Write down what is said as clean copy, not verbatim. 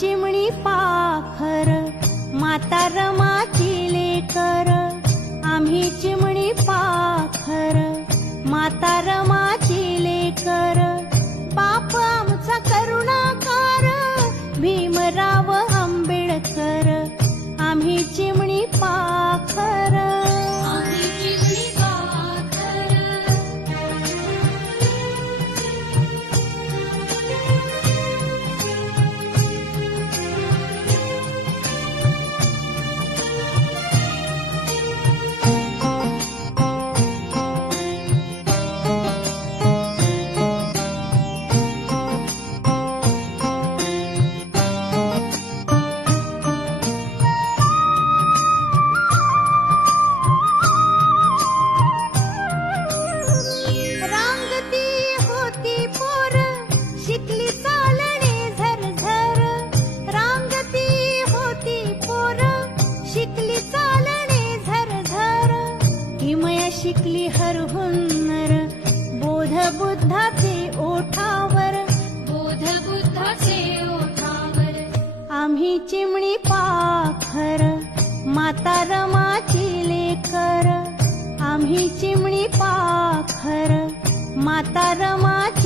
चिमणी पाखर माता रमाची लेकर, आम्ही चिमणी पाखर माता रमाची लेकर, बाप आमचा करुणाकार भीमराव आंबेडकर, आम्ही चिमणी पाखर. आम्ही चिमणी पाखर. रांगती होती पोर शिकली चालणे झरझर, रांगती होती पोर शिकली चालणे झरझर, किमया शिकली हर हुन्नर बोध बुद्धाचे ओठावर, बोध बुद्धाचे ओठावर. आम्ही चिमणी पाखर माता रमाची लेकर, आम्ही चिमणी पाखर माता रमाची